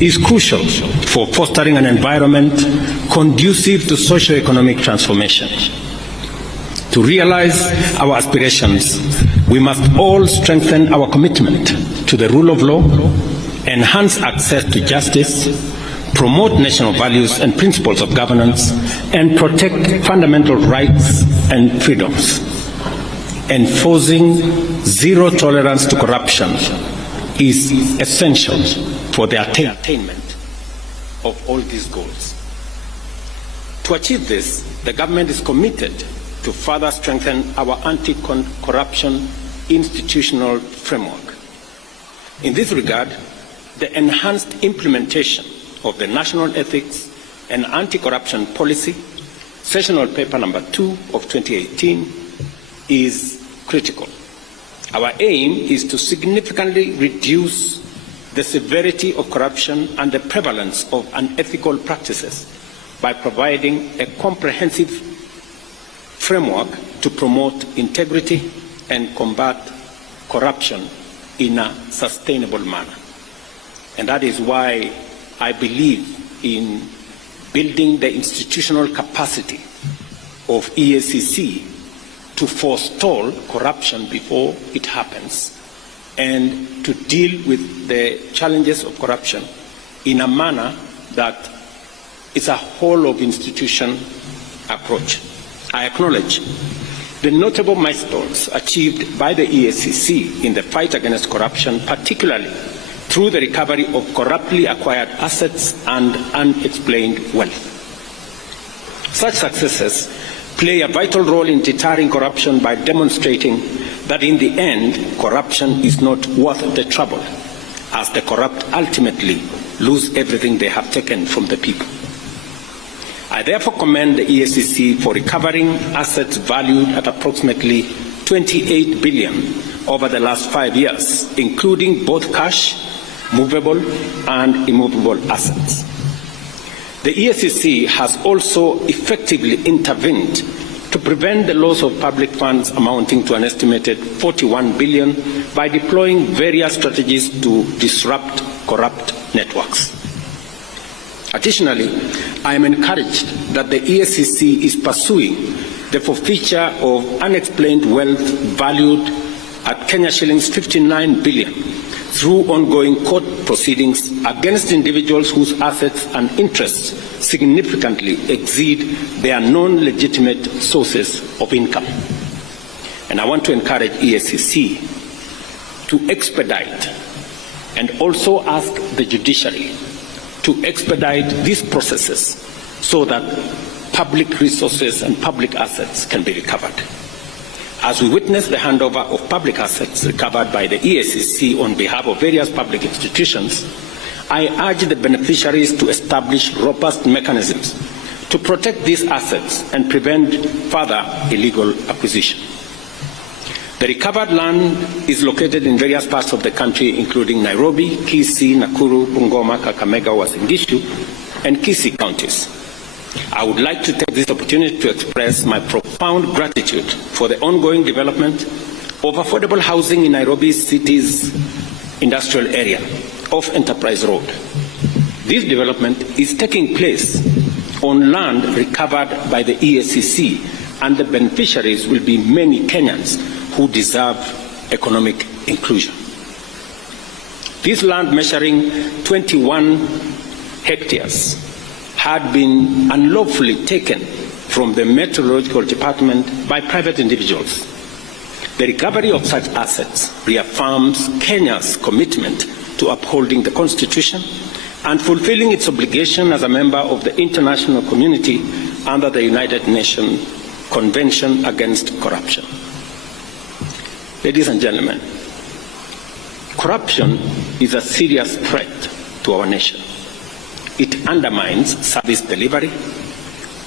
is crucial for fostering an environment conducive to socio-economic transformation. To realize our aspirations, we must all strengthen our commitment to the rule of law, enhance access to justice, promote national values and principles of governance, and protect fundamental rights and freedoms. Enforcing zero tolerance to corruption is essential for the attainment of all these goals. To achieve this, the government is committed to further strengthen our anti-corruption institutional framework. In this regard, the enhanced implementation of the National Ethics and Anti-Corruption Policy, Sessional Paper number 2 of 2018, is critical. Our aim is to significantly reduce the severity of corruption and the prevalence of unethical practices by providing a comprehensive framework to promote integrity and combat corruption in a sustainable manner. And that is why I believe in building the institutional capacity of EACC to forestall corruption before it happens and to deal with the challenges of corruption in a manner that is a whole of institution approach. I acknowledge the notable milestones achieved by the EACC in the fight against corruption, particularly through the recovery of corruptly acquired assets and unexplained wealth. Such successes play a vital role in deterring corruption by demonstrating that in the end, corruption is not worth the trouble, as the corrupt ultimately lose everything they have taken from the people. I therefore commend the EACC for recovering assets valued at approximately 28 billion over the last 5 years, including both cash, movable and immovable assets. The EACC has also effectively intervened to prevent the loss of public funds amounting to an estimated 41 billion by deploying various strategies to disrupt corrupt networks. Additionally, I am encouraged that the EACC is pursuing the forfeiture of unexplained wealth valued at Kenya shillings 59 billion through ongoing court proceedings against individuals whose assets and interests significantly exceed their non-legitimate sources of income. And I want to encourage EACC to expedite and also ask the judiciary to expedite these processes so that public resources and public assets can be recovered. As we witness the handover of public assets recovered by the EACC on behalf of various public institutions, I urge the beneficiaries to establish robust mechanisms to protect these assets and prevent further illegal acquisition. The recovered land is located in various parts of the country, including Nairobi, Kisii, Nakuru, Bungoma, Kakamega, Uasin Gishu, and Kisii counties. I would like to take this opportunity to express my profound gratitude for the ongoing development of affordable housing in Nairobi City's industrial area of Enterprise Road. This development is taking place on land recovered by the EACC, and the beneficiaries will be many Kenyans who deserve economic inclusion. This land, measuring 21 hectares, had been unlawfully taken from the Meteorological Department by private individuals. The recovery of such assets reaffirms Kenya's commitment to upholding the Constitution and fulfilling its obligation as a member of the international community under the United Nations Convention Against Corruption. Ladies and gentlemen, corruption is a serious threat to our nation. It undermines service delivery,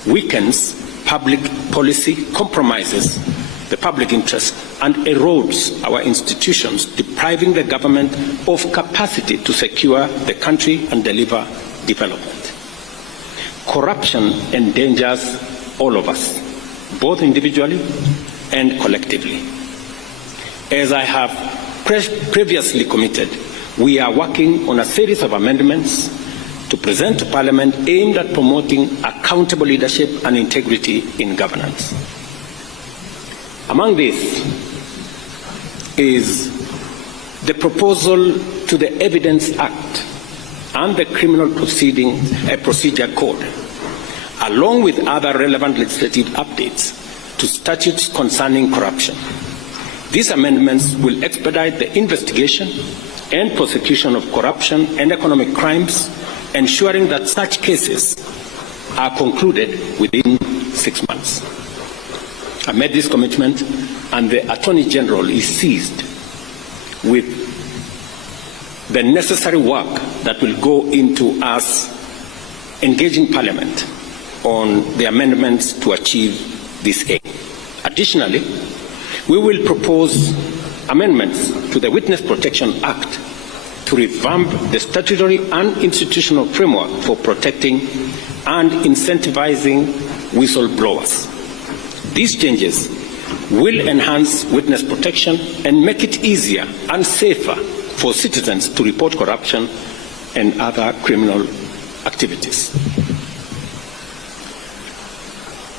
weakens public policy, compromises the public interest, and erodes our institutions, depriving the government of capacity to secure the country and deliver development. Corruption endangers all of us, both individually and collectively. As I have previously committed, we are working on a series of amendments to present to Parliament aimed at promoting accountable leadership and integrity in governance. Among these is the proposal to the Evidence Act and the Criminal Procedure Code, along with other relevant legislative updates to statutes concerning corruption. These amendments will expedite the investigation and prosecution of corruption and economic crimes, ensuring that such cases are concluded within 6 months. I made this commitment, and the Attorney General is seized with the necessary work that will go into us engaging Parliament on the amendments to achieve this aim. Additionally, we will propose amendments to the Witness Protection Act to revamp the statutory and institutional framework for protecting and incentivizing whistleblowers. These changes will enhance witness protection and make it easier and safer for citizens to report corruption and other criminal activities.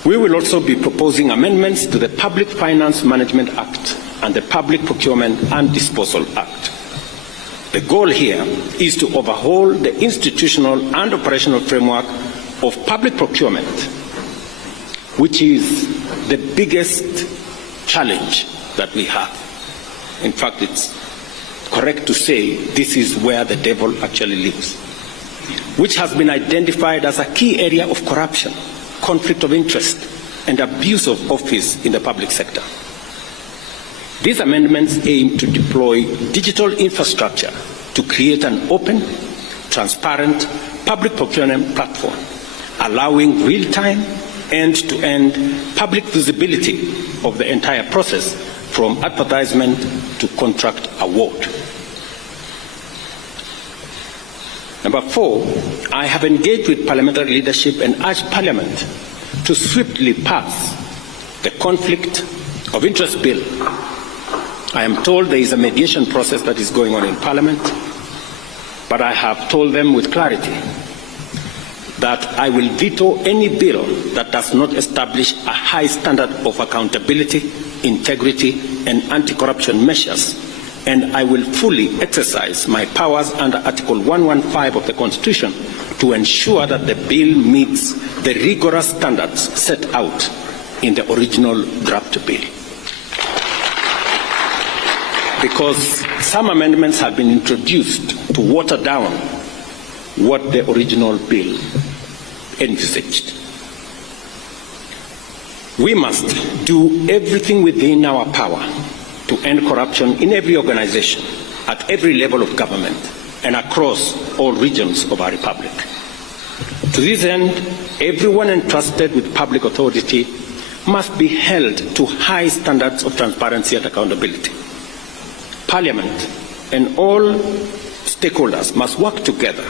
We will also be proposing amendments to the Public Finance Management Act and the Public Procurement and Disposal Act. The goal here is to overhaul the institutional and operational framework of public procurement, which is the biggest challenge that we have. In fact, it's correct to say this is where the devil actually lives, which has been identified as a key area of corruption, conflict of interest, and abuse of office in the public sector. These amendments aim to deploy digital infrastructure to create an open, transparent public procurement platform, allowing real-time, end-to-end public visibility of the entire process from advertisement to contract award. Number 4, I have engaged with parliamentary leadership and urged Parliament to swiftly pass the Conflict of Interest Bill. I am told there is a mediation process that is going on in Parliament, but I have told them with clarity that I will veto any bill that does not establish a high standard of accountability, integrity, and anti-corruption measures, and I will fully exercise my powers under Article 115 of the Constitution to ensure that the bill meets the rigorous standards set out in the original draft bill. Because some amendments have been introduced to water down what the original bill envisaged. We must do everything within our power to end corruption in every organization, at every level of government, and across all regions of our republic. To this end, everyone entrusted with public authority must be held to high standards of transparency and accountability. Parliament and all stakeholders must work together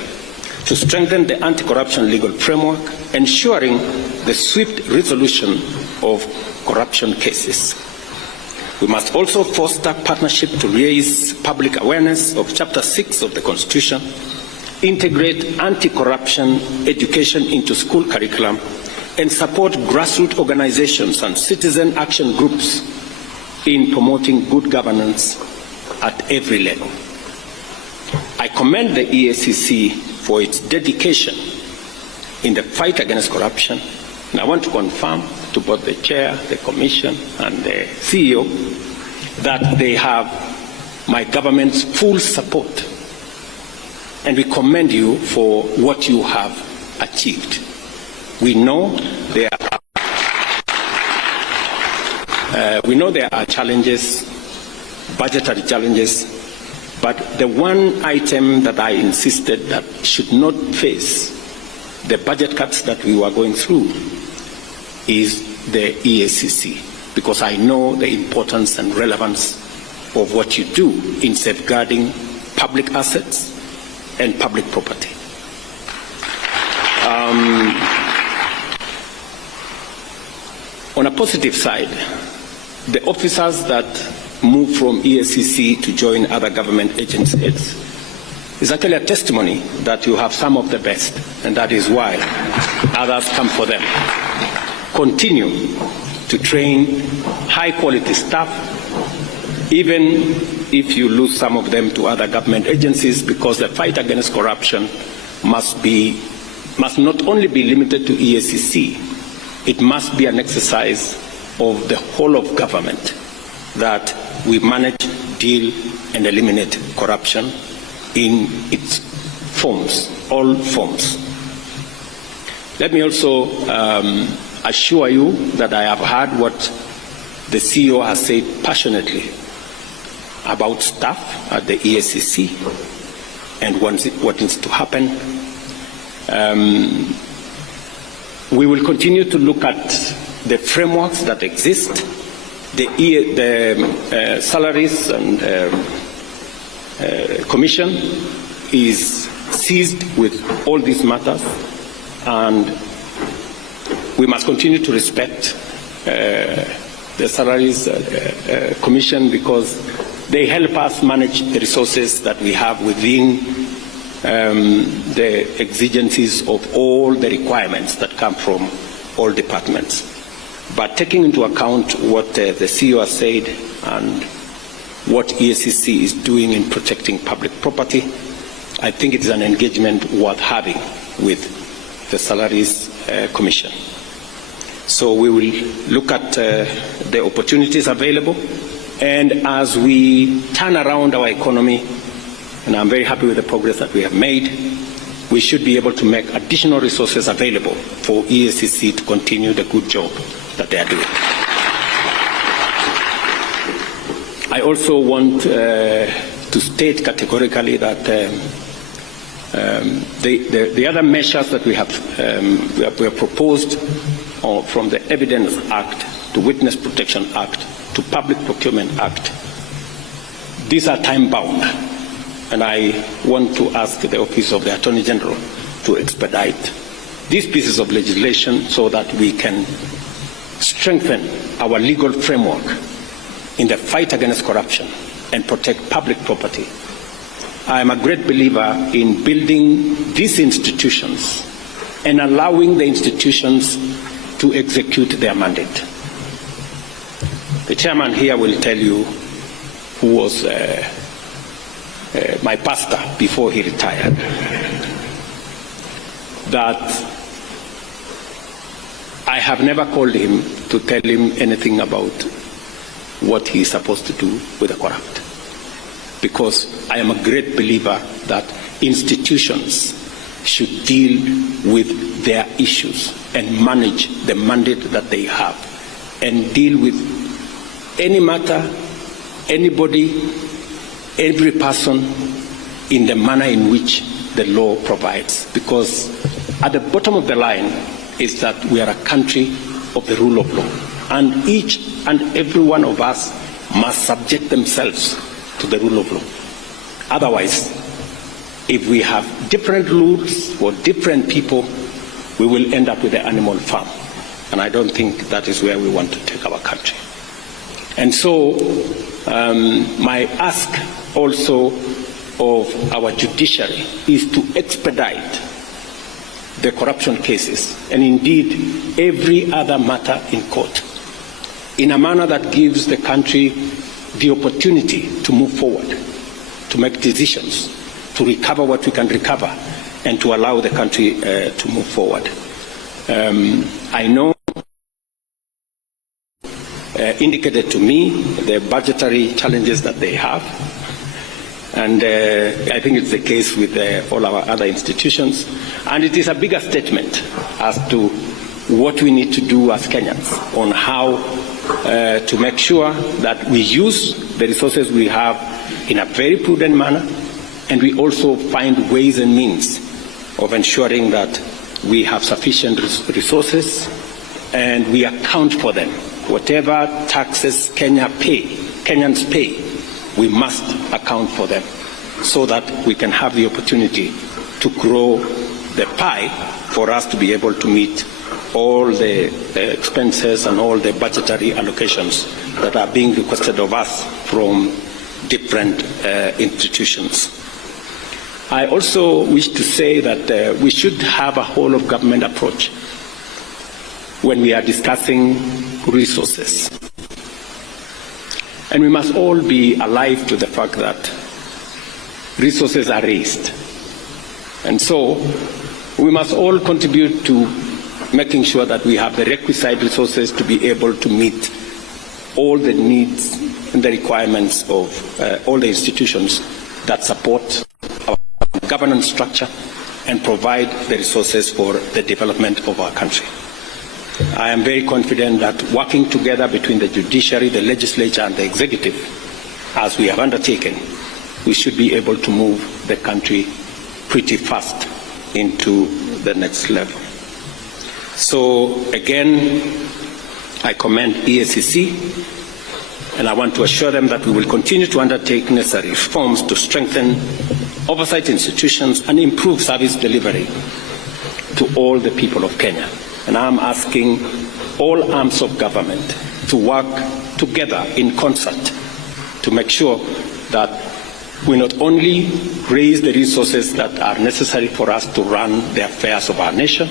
to strengthen the anti-corruption legal framework, ensuring the swift resolution of corruption cases. We must also foster partnership to raise public awareness of Chapter 6 of the Constitution, integrate anti-corruption education into school curriculum, and support grassroots organizations and citizen action groups in promoting good governance at every level. I commend the EACC for its dedication in the fight against corruption, and I want to confirm to both the Chair, the Commission, and the CEO that they have my government's full support, and we commend you for what you have achieved. We know there are challenges, budgetary challenges, but the one item that I insisted that should not face the budget cuts that we were going through is the EACC, because I know the importance and relevance of what you do in safeguarding public assets and public property. On a positive side, the officers that move from EACC to join other government agencies It's actually a testimony that you have some of the best, and that is why others come for them. Continue to train high-quality staff, even if you lose some of them to other government agencies, because the fight against corruption must not only be limited to EACC, it must be an exercise of the whole of government, that we manage, deal, and eliminate corruption in its forms, all forms. Let me also assure you that I have heard what the CEO has said passionately about staff at the EACC and what needs to happen. We will continue to look at the frameworks that exist, the salaries and commission is seized with all these matters, and we must continue to respect the salaries commission, because they help us manage the resources that we have within the exigencies of all the requirements that come from all departments. But taking into account what the CEO has said and what EACC is doing in protecting public property, I think it is an engagement worth having with the Salaries Commission. So we will look at the opportunities available, and as we turn around our economy, and I'm very happy with the progress that we have made, we should be able to make additional resources available for EACC to continue the good job that they are doing. I also want to state categorically that the other measures that we have proposed, from the Evidence Act to Witness Protection Act to Public Procurement Act, these are time-bound, and I want to ask the Office of the Attorney General to expedite these pieces of legislation so that we can strengthen our legal framework in the fight against corruption and protect public property. I am a great believer in building these institutions and allowing the institutions to execute their mandate. The chairman here will tell you, who was my pastor before he retired, that I have never called him to tell him anything about what he is supposed to do with the corrupt. Because I am a great believer that institutions should deal with their issues and manage the mandate that they have, and deal with any matter, anybody, every person in the manner in which the law provides. Because at the bottom of the line is that we are a country of the rule of law, and each and every one of us must subject themselves to the rule of law. Otherwise, if we have different rules for different people, we will end up with the animal farm. And I don't think that is where we want to take our country. And so my ask also of our judiciary is to expedite the corruption cases, and indeed every other matter in court, in a manner that gives the country the opportunity to move forward, to make decisions, to recover what we can recover, and to allow the country to move forward. I know indicated to me the budgetary challenges that they have, and I think it's the case with all our other institutions, and it is a bigger statement as to what we need to do as Kenyans on how to make sure that we use the resources we have in a very prudent manner, and we also find ways and means of ensuring that we have sufficient resources and we account for them. Whatever taxes Kenyans pay, we must account for them so that we can have the opportunity to grow the pie for us to be able to meet all the expenses and all the budgetary allocations that are being requested of us from different institutions. I also wish to say that we should have a whole of government approach when we are discussing resources. And we must all be alive to the fact that resources are raised. And so we must all contribute to making sure that we have the requisite resources to be able to meet all the needs and the requirements of all the institutions that support our governance structure and provide the resources for the development of our country. I am very confident that working together between the judiciary, the legislature, and the executive, as we have undertaken, we should be able to move the country pretty fast into the next level. So again, I commend EACC, and I want to assure them that we will continue to undertake necessary reforms to strengthen oversight institutions and improve service delivery to all the people of Kenya. And I'm asking all arms of government to work together in concert to make sure that we not only raise the resources that are necessary for us to run the affairs of our nation,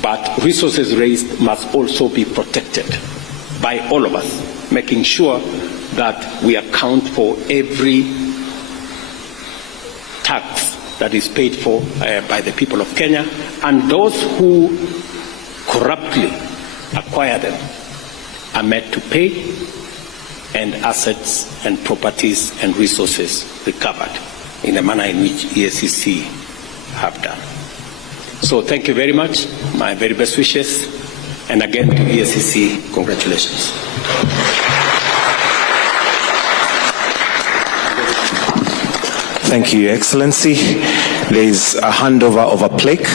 but resources raised must also be protected by all of us, making sure that we account for every tax that is paid for by the people of Kenya, and those who corruptly acquire them are made to pay, and assets and properties and resources recovered in the manner in which EACC have done. So thank you very much. My very best wishes. And again to EACC, congratulations. Thank you, Your Excellency. There is a handover of a plaque,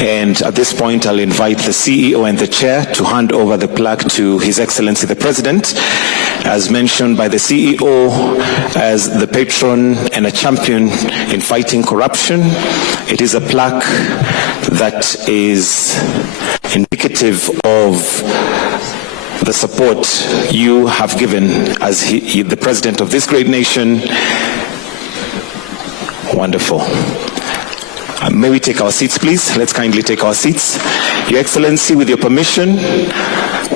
and at this point I'll invite the CEO and the Chair to hand over the plaque to His Excellency the President. As mentioned by the CEO, as the patron and a champion in fighting corruption, it is a plaque that is indicative of the support you have given as the President of this great nation. Wonderful. May we take our seats, please? Let's kindly take our seats. Your Excellency, with your permission,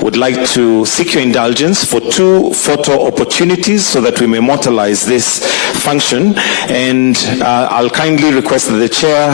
would like to seek your indulgence for 2 photo opportunities so that we may immortalize this function. And I'll kindly request that the Chair